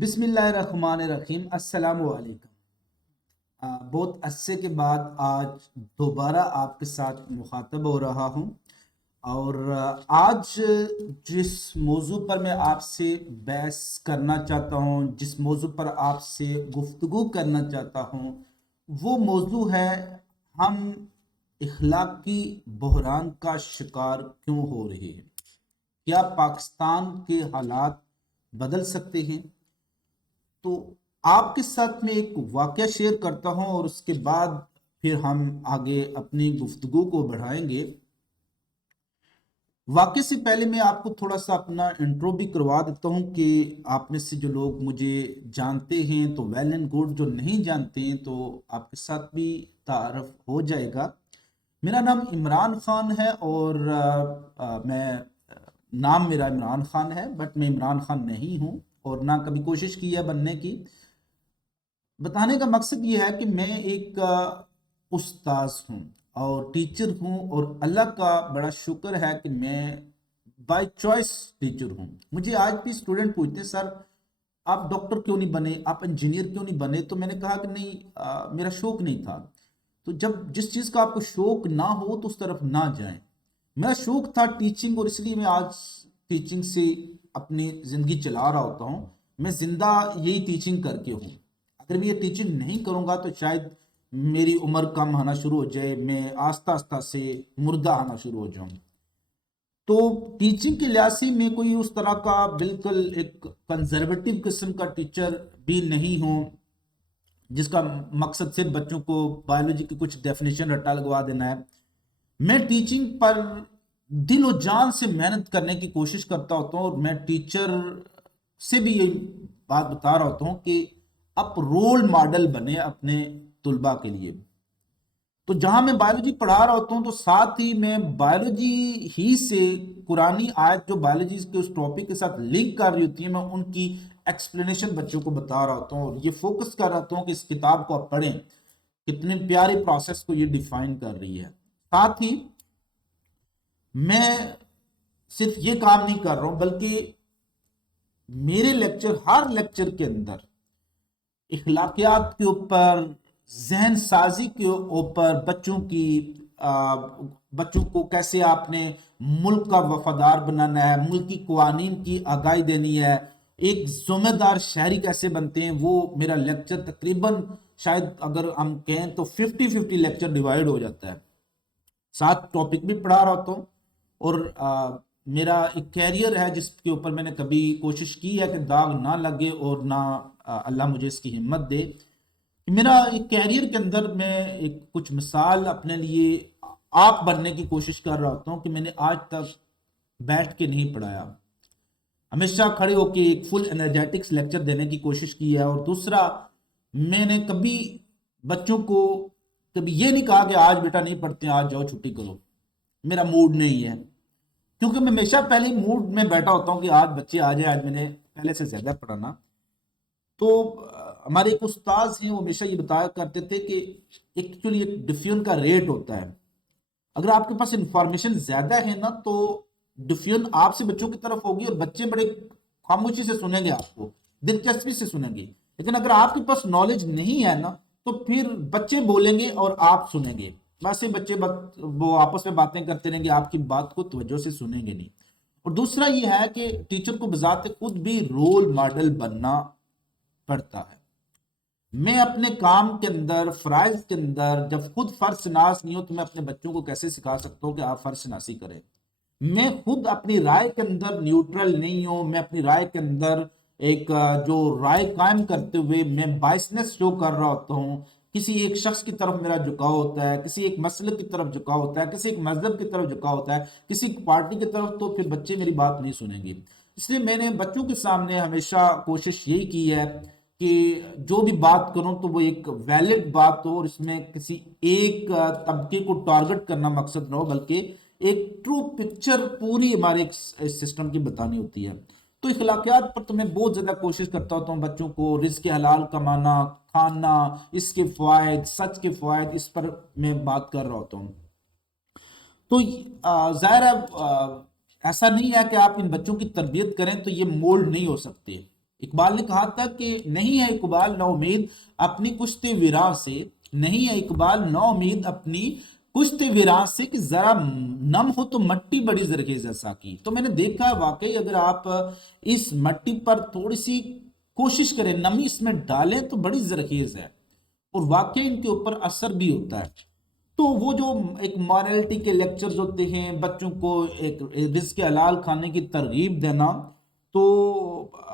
بسم اللہ الرحمن الرحیم۔ السلام علیکم۔ بہت عرصے کے بعد آج دوبارہ آپ کے ساتھ مخاطب ہو رہا ہوں، اور آج جس موضوع پر میں آپ سے بحث کرنا چاہتا ہوں، جس موضوع پر آپ سے گفتگو کرنا چاہتا ہوں، وہ موضوع ہے: ہم اخلاقی بحران کا شکار کیوں ہو رہے ہیں؟ کیا پاکستان کے حالات بدل سکتے ہیں؟ تو آپ کے ساتھ میں ایک واقعہ شیئر کرتا ہوں، اور اس کے بعد پھر ہم آگے اپنی گفتگو کو بڑھائیں گے۔ واقعے سے پہلے میں آپ کو تھوڑا سا اپنا انٹرو بھی کروا دیتا ہوں کہ آپ میں سے جو لوگ مجھے جانتے ہیں تو ویل اینڈ گڈ، جو نہیں جانتے ہیں تو آپ کے ساتھ بھی تعارف ہو جائے گا۔ میرا نام عمران خان ہے، اور میں نام میرا عمران خان ہے، بٹ میں عمران خان نہیں ہوں، اور نہ کبھی کوشش کی ہے بننے کی۔ بتانے کا مقصد یہ ہے کہ میں ایک استاذ ہوں اور ٹیچر ہوں، اور اللہ کا بڑا شکر ہے کہ میں بائی چوائس ٹیچر ہوں۔ مجھے آج بھی اسٹوڈنٹ پوچھتے ہیں: سر آپ ڈاکٹر کیوں نہیں بنے، آپ انجینئر کیوں نہیں بنے؟ تو میں نے کہا کہ نہیں، میرا شوق نہیں تھا۔ تو جب جس چیز کا آپ کو شوق نہ ہو تو اس طرف نہ جائیں۔ میرا شوق تھا ٹیچنگ، اور اس لیے میں آج ٹیچنگ سے اپنی زندگی چلا رہا ہوتا ہوں۔ میں زندہ یہی ٹیچنگ کر کے ہوں۔ اگر میں یہ ٹیچنگ نہیں کروں گا تو شاید میری عمر کم آنا شروع ہو جائے، میں آہستہ آہستہ سے مردہ آنا شروع ہو جاؤں۔ تو ٹیچنگ کے لحاظ سے میں کوئی اس طرح کا بالکل ایک کنزرویٹو قسم کا ٹیچر بھی نہیں ہوں جس کا مقصد صرف بچوں کو بایولوجی کی کچھ ڈیفینیشن رٹا لگوا دینا ہے۔ میں ٹیچنگ پر دل و جان سے محنت کرنے کی کوشش کرتا ہوتا ہوں، اور میں ٹیچر سے بھی یہ بات بتا رہا ہوتا ہوں کہ آپ رول ماڈل بنے اپنے طلباء کے لیے۔ تو جہاں میں بایولوجی پڑھا رہا ہوتا ہوں تو ساتھ ہی میں بایولوجی ہی سے قرآنی آیت جو بایولوجی کے اس ٹاپک کے ساتھ لنک کر رہی ہوتی ہے، میں ان کی ایکسپلینیشن بچوں کو بتا رہا ہوتا ہوں، اور یہ فوکس کر رہا ہوتا ہوں کہ اس کتاب کو آپ پڑھیں، کتنے پیارے پروسیس کو یہ ڈیفائن کر رہی ہے۔ ساتھ ہی میں صرف یہ کام نہیں کر رہا ہوں، بلکہ میرے لیکچر، ہر لیکچر کے اندر اخلاقیات کے اوپر، ذہن سازی کے اوپر، بچوں کو کیسے آپ نے ملک کا وفادار بنانا ہے، ملکی قوانین کی آگاہی دینی ہے، ایک ذمہ دار شہری کیسے بنتے ہیں، وہ میرا لیکچر تقریباً شاید اگر ہم کہیں تو 50-50 لیکچر ڈیوائیڈ ہو جاتا ہے۔ 7 ٹاپک بھی پڑھا رہا ہوتا ہوں، اور میرا ایک کیریئر ہے جس کے اوپر میں نے کبھی کوشش کی ہے کہ داغ نہ لگے، اور نہ اللہ مجھے اس کی ہمت دے۔ میرا ایک کیریئر کے اندر میں ایک کچھ مثال اپنے لیے آپ بننے کی کوشش کر رہا ہوتا ہوں کہ میں نے آج تک بیٹھ کے نہیں پڑھایا، ہمیشہ کھڑے ہو کے ایک فل انرجیٹکس لیکچر دینے کی کوشش کی ہے۔ اور دوسرا، میں نے کبھی بچوں کو کبھی یہ نہیں کہا کہ آج بیٹا نہیں پڑھتے، آج جاؤ چھٹی کرو، میرا موڈ نہیں ہے، کیونکہ میں ہمیشہ پہلے موڈ میں بیٹھا ہوتا ہوں کہ آج بچے آ جائیں، آج میں نے پہلے سے زیادہ پڑھانا۔ تو ہمارے ایک استاذ ہیں، وہ ہمیشہ یہ بتایا کرتے تھے کہ ایکچولی ایک ڈیفیون کا ریٹ ہوتا ہے۔ اگر آپ کے پاس انفارمیشن زیادہ ہے نا تو ڈیفیون آپ سے بچوں کی طرف ہوگی، اور بچے بڑے خاموشی سے سنیں گے، آپ کو دلچسپی سے سنیں گے۔ لیکن اگر آپ کے پاس نالج نہیں ہے نا تو پھر بچے بولیں گے اور آپ سنیں گے، ویسے بچے وہ آپس میں باتیں کرتے رہیں گے، آپ کی بات کو توجہ سے سنیں گے نہیں۔ اور دوسرا یہ ہے کہ ٹیچر کو بذات خود بھی رول ماڈل بننا پڑتا ہے۔ میں اپنے کام کے اندر، فرائض کے اندر جب خود فرض شناس نہیں ہوں تو میں اپنے بچوں کو کیسے سکھا سکتا ہوں کہ آپ فرض شناسی کریں؟ میں خود اپنی رائے کے اندر نیوٹرل نہیں ہوں، میں اپنی رائے کے اندر ایک جو رائے قائم کرتے ہوئے میں بائسنس شو کر رہا ہوتا ہوں، کسی ایک شخص کی طرف میرا جھکاؤ ہوتا ہے، کسی ایک مسئلے کی طرف جھکاؤ ہوتا ہے، کسی ایک مذہب کی طرف جھکاؤ ہوتا ہے، کسی ایک پارٹی کی طرف، تو پھر بچے میری بات نہیں سنیں گے۔ اس لیے میں نے بچوں کے سامنے ہمیشہ کوشش یہی کی ہے کہ جو بھی بات کروں تو وہ ایک ویلڈ بات ہو، اور اس میں کسی ایک طبقے کو ٹارگٹ کرنا مقصد نہ ہو، بلکہ ایک ٹرو پکچر پوری ہمارے ایک سسٹم کی بتانی ہوتی ہے۔ تو اخلاقیات پر تو میں بہت زیادہ کوشش کرتا ہوتا ہوں بچوں کو رزق حلال کمانا، کھانا، اس کے فوائد، سچ کے فوائد، اس پر میں بات کر رہا ہوتا ہوں۔ تو ظاہر ہے ایسا نہیں ہے کہ آپ ان بچوں کی تربیت کریں تو یہ مولڈ نہیں ہو سکتے۔ اقبال نے کہا تھا کہ نہیں ہے اقبال نا امید اپنی کشت ویراں سے، نہیں ہے اقبال نا امید اپنی کشت ویراں سے، کہ ذرا نم ہو تو مٹی بڑی زرخیز ہے ساکی۔ تو میں نے دیکھا واقعی اگر آپ اس مٹی پر تھوڑی سی کوشش کریں، نمی اس میں ڈالیں تو بڑی زرخیز ہے، اور واقعی ان کے اوپر اثر بھی ہوتا ہے۔ تو وہ جو ایک مورالٹی کے لیکچرز ہوتے ہیں، بچوں کو ایک رزق حلال کھانے کی ترغیب دینا، تو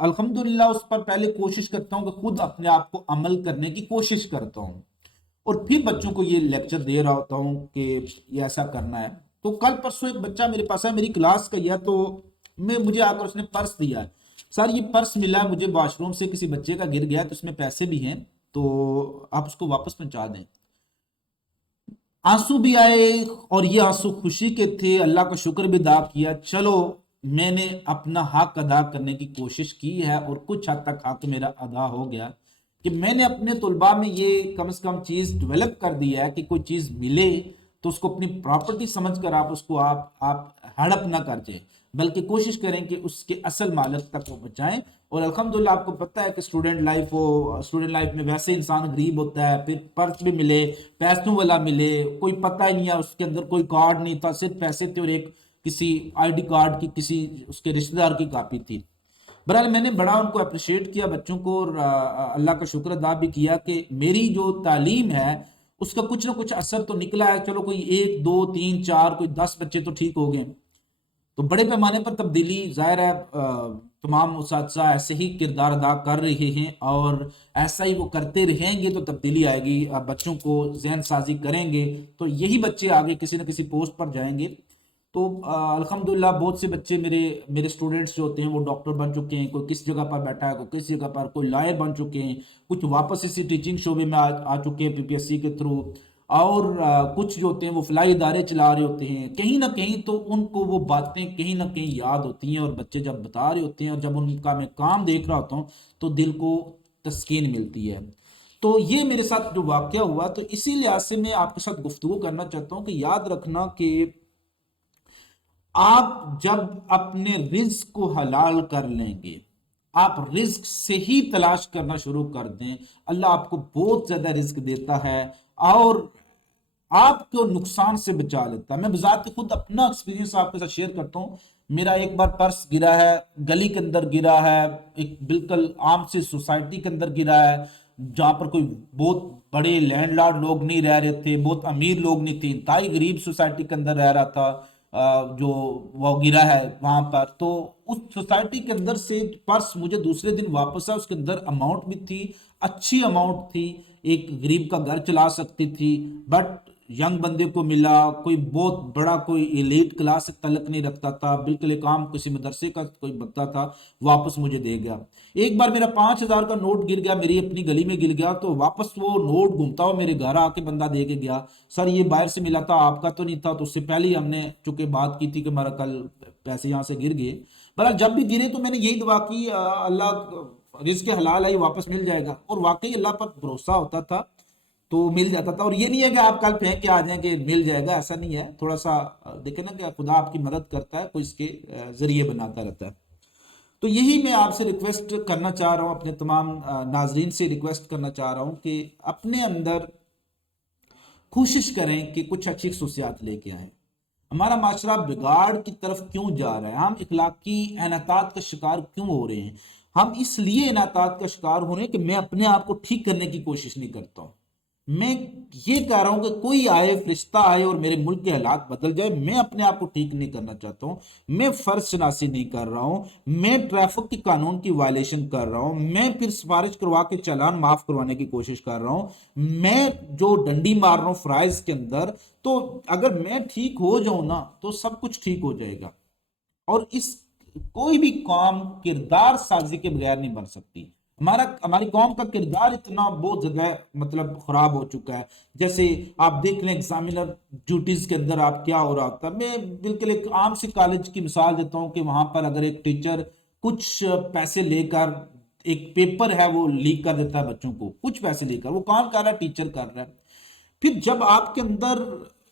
الحمدللہ اس پر پہلے کوشش کرتا ہوں کہ خود اپنے آپ کو عمل کرنے کی کوشش کرتا ہوں، اور پھر بچوں کو یہ لیکچر دے رہا ہوتا ہوں کہ یہ ایسا کرنا ہے۔ تو کل پرسوں ایک بچہ میرے پاس ہے، میری کلاس کا یہ، تو مجھے آ کر اس نے پرس دیا ہے، سر یہ پرس ملا ہے مجھے واش روم سے، کسی بچے کا گر گیا تو اس میں پیسے بھی ہیں، تو آپ اس کو واپس پہنچا دیں۔ آنسو بھی آئے، اور یہ آنسو خوشی کے تھے، اللہ کا شکر بھی ادا کیا، چلو میں نے اپنا حق ادا کرنے کی کوشش کی ہے، اور کچھ حد تک حق میرا ادا ہو گیا کہ میں نے اپنے طلباء میں یہ کم سے کم چیز ڈیولپ کر دی ہے کہ کوئی چیز ملے تو اس کو اپنی پراپرٹی سمجھ کر آپ اس کو آپ ہڑپ نہ کر جائیں، بلکہ کوشش کریں کہ اس کے اصل مالک تک وہ بچائیں۔ اور الحمدللہ آپ کو پتہ ہے کہ اسٹوڈنٹ لائف میں ویسے انسان غریب ہوتا ہے، پھر پرس بھی ملے، پیسوں والا ملے، کوئی پتہ ہی نہیں ہے، اس کے اندر کوئی کارڈ نہیں تھا، صرف پیسے تھے اور ایک کسی آئی ڈی کارڈ کی کسی اس کے رشتہ دار کی کاپی تھی۔ بہرحال میں نے بڑا ان کو اپریشیٹ کیا بچوں کو، اور اللہ کا شکر ادا بھی کیا کہ میری جو تعلیم ہے اس کا کچھ نہ کچھ اثر تو نکلا ہے، چلو کوئی 1 2 3 4 کوئی 10 بچے تو ٹھیک ہو گئے۔ تو بڑے پیمانے پر تبدیلی ظاہر ہے، تمام اساتذہ ایسے ہی کردار ادا کر رہے ہیں، اور ایسا ہی وہ کرتے رہیں گے تو تبدیلی آئے گی، بچوں کو ذہن سازی کریں گے تو یہی بچے آگے کسی نہ کسی پوسٹ پر جائیں گے۔ تو الحمدللہ بہت سے بچے میرے سٹوڈنٹس جو ہوتے ہیں وہ ڈاکٹر بن چکے ہیں، کوئی کس جگہ پر بیٹھا ہے، کوئی کس جگہ پر، کوئی لائر بن چکے ہیں، کچھ واپس اسی ٹیچنگ شعبے میں آ چکے ہیں PPSC کے تھرو، اور کچھ جو ہوتے ہیں وہ فلاحی ادارے چلا رہے ہوتے ہیں۔ کہیں نہ کہیں تو ان کو وہ باتیں کہیں نہ کہیں یاد ہوتی ہیں، اور بچے جب بتا رہے ہوتے ہیں اور جب ان کا میں کام دیکھ رہا ہوتا ہوں تو دل کو تسکین ملتی ہے۔ تو یہ میرے ساتھ جو واقعہ ہوا، تو اسی لحاظ سے میں آپ کے ساتھ گفتگو کرنا چاہتا ہوں کہ یاد رکھنا کہ آپ جب اپنے رزق کو حلال کر لیں گے، آپ رزق سے ہی تلاش کرنا شروع کر دیں، اللہ آپ کو بہت زیادہ رزق دیتا ہے، اور آپ کو نقصان سے بچا لیتا ہے۔ میں بذات خود اپنا ایکسپیرینس آپ کے ساتھ شیئر کرتا ہوں۔ میرا ایک بار پرس گرا ہے، گلی کے اندر گرا ہے، ایک بالکل عام سی سوسائٹی کے اندر گرا ہے، جہاں پر کوئی بہت بڑے لینڈ لارڈ لوگ نہیں رہ رہے تھے، بہت امیر لوگ نہیں تھے، انتہائی غریب سوسائٹی کے اندر رہ رہا تھا، جو وہ گرا ہے وہاں پر۔ تو اس سوسائٹی کے اندر سے پرس مجھے دوسرے دن واپس ہے، اس کے اندر اماؤنٹ بھی تھی، اچھی اماؤنٹ تھی، ایک غریب کا گھر چلا سکتی تھی، بٹ ینگ بندے کو ملا، کوئی بہت بڑا کوئی ایلیٹ کلاس سے تعلق نہیں رکھتا تھا، بالکل ایک عام کسی مدرسے کا کوئی بندہ تھا، واپس مجھے دے گیا۔ ایک بار میرا 5,000 کا نوٹ گر گیا، میری اپنی گلی میں گر گیا، تو واپس وہ نوٹ گھومتا ہوا میرے گھر آ کے بندہ دے کے گیا، سر یہ باہر سے ملا تھا، آپ کا تو نہیں تھا۔ تو اس سے پہلے ہی ہم نے چونکہ بات کی تھی کہ ہمارا کل پیسے یہاں سے گر گئے، بہرحال جب بھی گرے تو میں نے یہی دعا کی، اللہ رزق حلال ہے یہ واپس مل جائے گا، اور واقعی اللہ پر بھروسہ ہوتا تھا تو مل جاتا تھا۔ اور یہ نہیں ہے کہ آپ کل پھینک کے آ جائیں کہ مل جائے گا، ایسا نہیں ہے، تھوڑا سا دیکھیں نا کہ خدا آپ کی مدد کرتا ہے، کوئی اس کے ذریعے بناتا رہتا ہے۔ تو یہی میں آپ سے ریکویسٹ کرنا چاہ رہا ہوں، اپنے تمام ناظرین سے ریکویسٹ کرنا چاہ رہا ہوں کہ اپنے اندر کوشش کریں کہ کچھ اچھی خصوصیات لے کے آئیں۔ ہمارا معاشرہ بگاڑ کی طرف کیوں جا رہا ہے؟ ہم اخلاقی انحطاط کا شکار کیوں ہو رہے ہیں؟ ہم اس لیے انحطاط کا شکار ہو رہے ہیں کہ میں اپنے آپ کو ٹھیک کرنے کی کوشش نہیں کرتا ہوں۔ میں یہ کہہ رہا ہوں کہ کوئی آئے، فرشتہ آئے اور میرے ملک کے حالات بدل جائے، میں اپنے آپ کو ٹھیک نہیں کرنا چاہتا ہوں، میں فرض شناسی نہیں کر رہا ہوں، میں ٹریفک کی قانون کی وائلیشن کر رہا ہوں، میں پھر سفارش کروا کے چالان معاف کروانے کی کوشش کر رہا ہوں، میں جو ڈنڈی مار رہا ہوں فرائض کے اندر، تو اگر میں ٹھیک ہو جاؤں نا تو سب کچھ ٹھیک ہو جائے گا۔ اور اس کوئی بھی قوم کردار سازی کے بغیر نہیں بن سکتی۔ ہماری قوم کا کردار اتنا بہت زیادہ مطلب خراب ہو چکا ہے۔ جیسے آپ دیکھ لیں ایگزامینر ڈیوٹیز کے اندر آپ کیا ہو رہا ہوتا ہے۔ میں بالکل ایک عام سی کالج کی مثال دیتا ہوں کہ وہاں پر اگر ایک ٹیچر کچھ پیسے لے کر ایک پیپر ہے وہ لیک کر دیتا ہے بچوں کو، کچھ پیسے لے کر، وہ کون کر رہا ہے؟ ٹیچر کر رہا ہے۔ پھر جب آپ کے اندر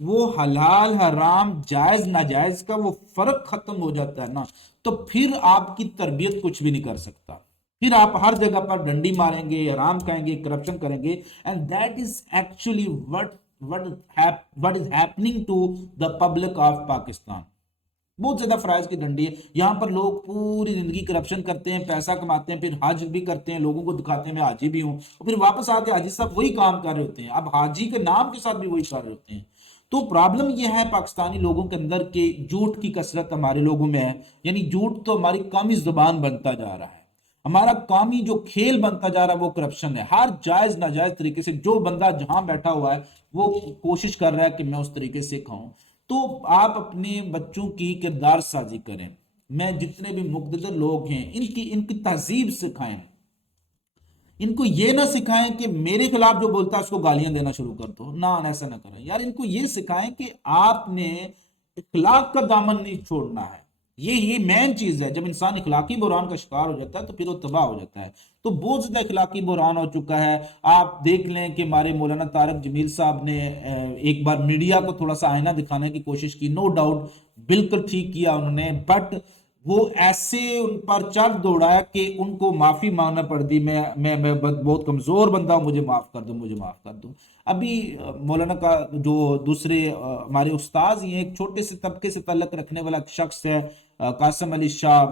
وہ حلال حرام جائز ناجائز کا وہ فرق ختم ہو جاتا ہے نا، تو پھر آپ کی تربیت کچھ بھی نہیں کر سکتا، پھر آپ ہر جگہ پر ڈنڈی ماریں گے، حرام کہیں گے، کرپشن کریں گے. And that is actually what is happening to the public of Pakistan. بہت زیادہ فرائض کی ڈنڈی ہے یہاں پر. لوگ پوری زندگی کرپشن کرتے ہیں، پیسہ کماتے ہیں، پھر حج بھی کرتے ہیں، لوگوں کو دکھاتے ہیں میں حاجی بھی ہوں، اور پھر واپس آتے حاجی صاحب وہی کام کر رہے ہوتے ہیں. اب حاجی کے نام کے ساتھ بھی وہی کر رہے ہوتے ہیں. تو پرابلم یہ ہے پاکستانی لوگوں کے اندر کہ جھوٹ کی کثرت ہمارے لوگوں میں ہے. یعنی جھوٹ تو ہماری قومی زبان بنتا جا رہا ہے. ہمارا قومی جو کھیل بنتا جا رہا ہے وہ کرپشن ہے. ہر جائز ناجائز طریقے سے جو بندہ جہاں بیٹھا ہوا ہے وہ کوشش کر رہا ہے کہ میں اس طریقے سے کھاؤں. تو آپ اپنے بچوں کی کردار سازی کریں. میں جتنے بھی مقتدر لوگ ہیں ان کی تہذیب سکھائیں. ان کو یہ نہ سکھائیں کہ میرے خلاف جو بولتا ہے اس کو گالیاں دینا شروع کر دو. نہ ایسا نہ کریں یار. ان کو یہ سکھائیں کہ آپ نے اخلاق کا دامن نہیں چھوڑنا ہے. یہ مین چیز ہے. جب انسان اخلاقی بحران کا شکار ہو جاتا ہے تو پھر وہ تباہ ہو جاتا ہے. تو بہت زیادہ اخلاقی بحران ہو چکا ہے. آپ دیکھ لیں کہ ہمارے مولانا طارق جمیل صاحب نے ایک بار میڈیا کو تھوڑا سا آئینہ دکھانے کی کوشش کی. نو ڈاؤٹ بالکل ٹھیک کیا انہوں نے، بٹ وہ ایسے ان پر چل دوڑا کہ ان کو معافی مانگنا پڑ دی. میں بہت کمزور بندہ ہوں، مجھے معاف کر دو، مجھے معاف کر دو. ابھی مولانا کا جو دوسرے ہمارے استاذ یہ ایک چھوٹے سے طبقے سے تعلق رکھنے والا شخص ہے قاسم علی شاہ.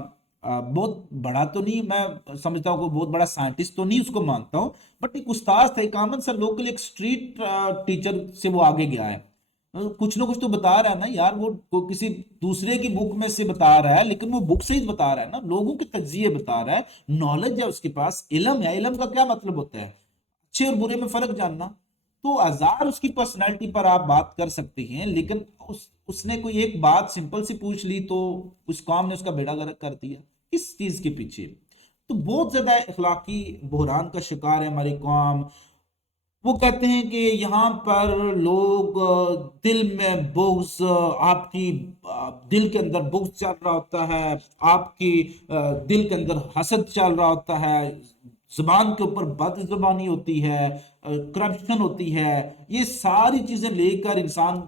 بہت بڑا تو نہیں، میں سمجھتا ہوں کہ بہت بڑا سائنٹسٹ تو نہیں اس کو مانتا ہوں، بٹ ایک استاذ تھا، ایک کامن سا لوکل ایک اسٹریٹ ٹیچر سے وہ آگے گیا ہے. کچھ نہ کچھ تو بتا رہا ہے نا یار. وہ کسی دوسرے کی بک میں سے بتا رہا ہے، لیکن وہ بک سے ہی بتا رہا ہے نا. لوگوں کے تجزیے بتا رہا ہے. نالج ہے اس کے پاس، علم ہے. علم کا کیا مطلب ہوتا ہے؟ اچھے اور برے میں فرق جاننا. تو ہزار اس کی پرسنالٹی پر آپ بات کر سکتے ہیں، لیکن اس نے کوئی ایک بات سمپل سی پوچھ لی تو اس قوم نے اس کا بیڑا غرق کر دیا. کس چیز کے پیچھے؟ تو بہت زیادہ اخلاقی بحران کا شکار ہے ہماری قوم. وہ کہتے ہیں کہ یہاں پر لوگ دل میں بغض، آپ کی دل کے اندر بغض چل رہا ہوتا ہے، آپ کی دل کے اندر حسد چل رہا ہوتا ہے، زبان کے اوپر بد زبانی ہوتی ہے، کرپشن ہوتی ہے. یہ ساری چیزیں لے کر انسان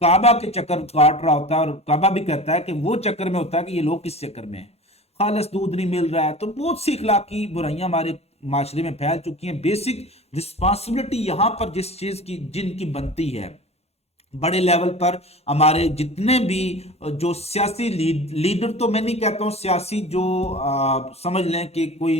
کعبہ کے چکر کاٹ رہا ہوتا ہے، اور کعبہ بھی کہتا ہے کہ وہ چکر میں ہوتا ہے کہ یہ لوگ کس چکر میں ہیں. خالص دودھ نہیں مل رہا ہے. تو بہت سی اخلاقی برائیاں ہمارے معاشرے میں پھیل چکی ہیں. بیسک رسپانسبلٹی یہاں پر جس چیز کی جن کی بنتی ہے بڑے لیول پر، ہمارے جتنے بھی جو سیاسی لیڈر، تو میں نہیں کہتا ہوں سیاسی، جو سمجھ لیں کہ کوئی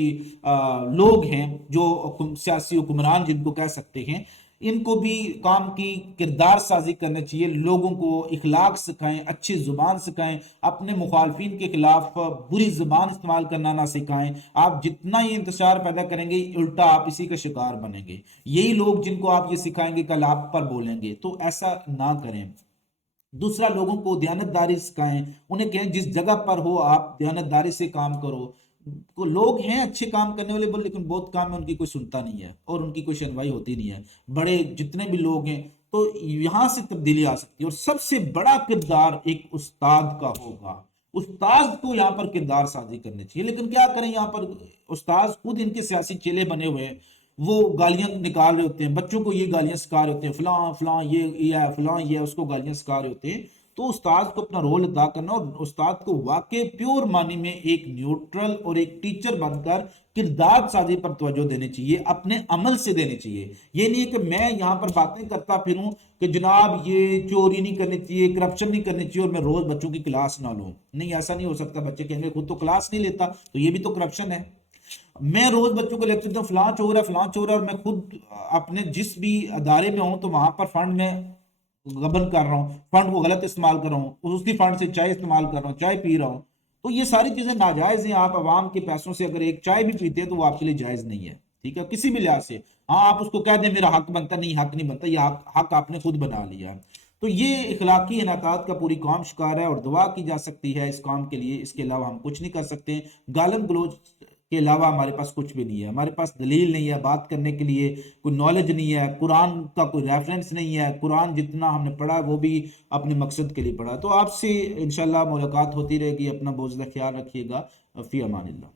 لوگ ہیں جو سیاسی حکمران جن کو کہہ سکتے ہیں، ان کو بھی کام کی کردار سازی کرنا چاہیے. لوگوں کو اخلاق سکھائیں، اچھی زبان سکھائیں، اپنے مخالفین کے خلاف بری زبان استعمال کرنا نہ سکھائیں. آپ جتنا یہ انتشار پیدا کریں گے الٹا آپ اسی کا شکار بنیں گے. یہی لوگ جن کو آپ یہ سکھائیں گے کل آپ پر بولیں گے. تو ایسا نہ کریں. دوسرا، لوگوں کو دیانتداری سکھائیں. انہیں کہیں جس جگہ پر ہو آپ دیانتداری سے کام کرو. لوگ ہیں اچھے کام کرنے والے، لیکن بہت کام میں ان کی کوئی سنتا نہیں ہے اور ان کی کوئی سنوائی ہوتی نہیں ہے. بڑے جتنے بھی لوگ ہیں، تو یہاں سے تبدیلی آ سکتی ہے. اور سب سے بڑا کردار ایک استاد کا ہوگا. استاد کو یہاں پر کردار سازی کرنی چاہیے. لیکن کیا کریں، یہاں پر استاد خود ان کے سیاسی چیلے بنے ہوئے ہیں. وہ گالیاں نکال رہے ہوتے ہیں، بچوں کو یہ گالیاں سکھا رہے ہوتے ہیں، فلاں فلاں یہ ہے، فلاں یہ ہے، اس کو گالیاں سکھا رہے ہوتے ہیں. تو استاد کو اپنا رول ادا کرنا، اور استاد کو واقع پیور معنی میں ایک نیوٹرل اور ایک ٹیچر بن کر کردار سازی پر توجہ دینی چاہیے، اپنے عمل سے دینی چاہیے. یہ نہیں ہے کہ میں یہاں پر باتیں کرتا پھروں کہ جناب یہ چوری نہیں کرنی چاہیے، کرپشن نہیں کرنی چاہیے، اور میں روز بچوں کی کلاس نہ لوں. نہیں، ایسا نہیں ہو سکتا. بچے کہیں گے خود تو کلاس نہیں لیتا، تو یہ بھی تو کرپشن ہے. میں روز بچوں کو لیکچر دوں فلاں چور ہے، فلاں چور ہے، اور میں خود اپنے جس بھی ادارے میں ہوں تو وہاں پر فنڈ میں غبن کر رہا ہوں، فنڈ کو غلط استعمال کر رہا ہوں، اس کی فنڈ سے چائے استعمال کر رہا ہوں، چائے پی رہا ہوں. تو یہ ساری چیزیں ناجائز ہیں. آپ عوام کے پیسوں سے اگر ایک چائے بھی پیتے ہیں تو وہ آپ کے لیے جائز نہیں ہے. ٹھیک ہے، کسی بھی لحاظ سے. ہاں، آپ اس کو کہہ دیں میرا حق بنتا، نہیں، حق نہیں بنتا. یہ حق آپ نے خود بنا لیا. تو یہ اخلاقی انعقاد کا پوری قوم شکار ہے، اور دعا کی جا سکتی ہے اس قوم کے لیے. اس کے علاوہ ہم کچھ نہیں کر سکتے. گالم گلوچ کے علاوہ ہمارے پاس کچھ بھی نہیں ہے. ہمارے پاس دلیل نہیں ہے بات کرنے کے لیے، کوئی نالج نہیں ہے، قرآن کا کوئی ریفرنس نہیں ہے. قرآن جتنا ہم نے پڑھا وہ بھی اپنے مقصد کے لیے پڑھا. تو آپ سے انشاءاللہ ملاقات ہوتی رہے گی. اپنا بہت زیادہ خیال رکھیے گا. فی امان اللہ.